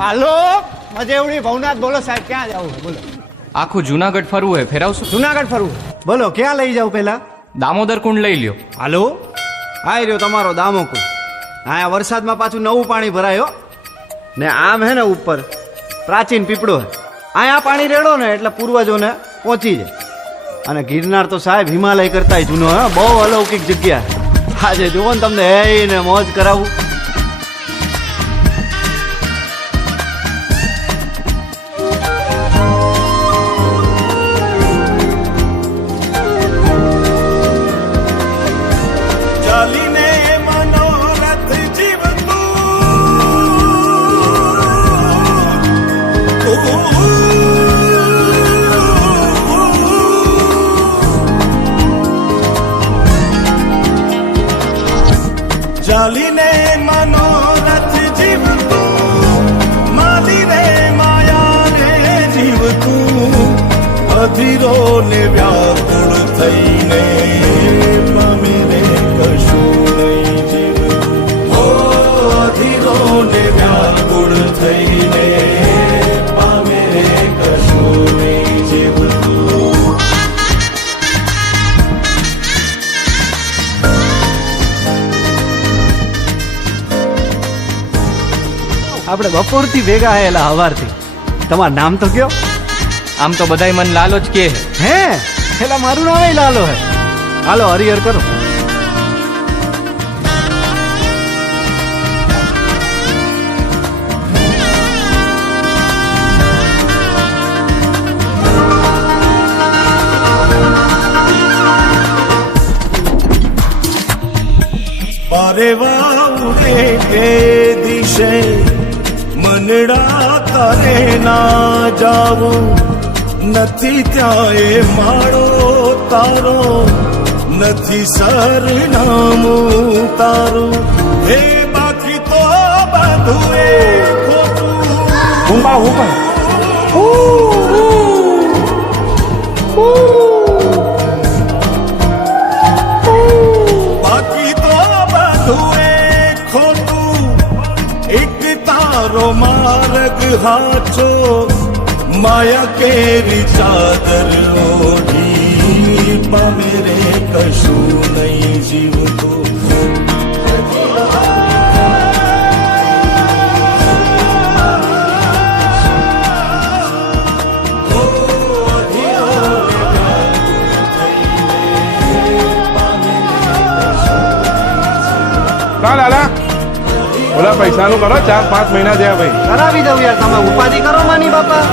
હાલો મજેવડી ભવનાથ બોલો સાહેબ, ક્યાં જાવ બોલો? આખું જુનાગઢ ફરવું હે, ફેરાવશું? જુનાગઢ ફરવું બોલો, ક્યાં લઈ જાવ પેલા? દામોદર કુંડ લઈ લ્યો. હાલો આ રહ્યો તમારો દામોકુંડ. હા વરસાદમાં પાછું નવું પાણી ભરાયો ને આમ હે ને ઉપર પ્રાચીન પીપળો હે. અહીંયા પાણી રેડો ને એટલે પૂર્વજોને પહોંચી જાય. અને ગિરનાર તો સાહેબ હિમાલય કરતા જૂનો હે, બહુ અલૌકિક જગ્યા. આજે જુઓ ને તમને હે ને મોજ કરાવું. ચાલીને મનોરથ જીવતું, માલીને માયાને જીવતું, અધીરો ને વ્યાકુળ થઈને પામીને કશું નહીં જીવતું. ઓ અધીરો ને વ્યાકુળ થઈને પામીને કશું નહીં જીવતું. આપણે બપોરથી ભેગા આયેલા હવારથી. તમારું નામ તો કયો? આમ તો બધાય મન લાલો જ કે હે પેલા મારું નામ લાલો હે. હાલો હરિહર કરો. પારે વાઉરે કે દિશે મનડા તારે ના જાવું, નથી ત્યાં એ માળો તારો, નથી સરનામું તારું. હે બાકી તો બધું એ ખોટું. બાકી તો બધું એ ખોટું, એક તારો માર્ગ હાચો, માયા કેરી ચાદર ઓઢી પામે રે કશું નહીં જીવતું. લાલા ઓલા પૈસાનું કરો, 4-5 મહિના થયા ભાઈ. કરાવી દઉં યાર, તમે ઉપાધિ કરો માની બાપા.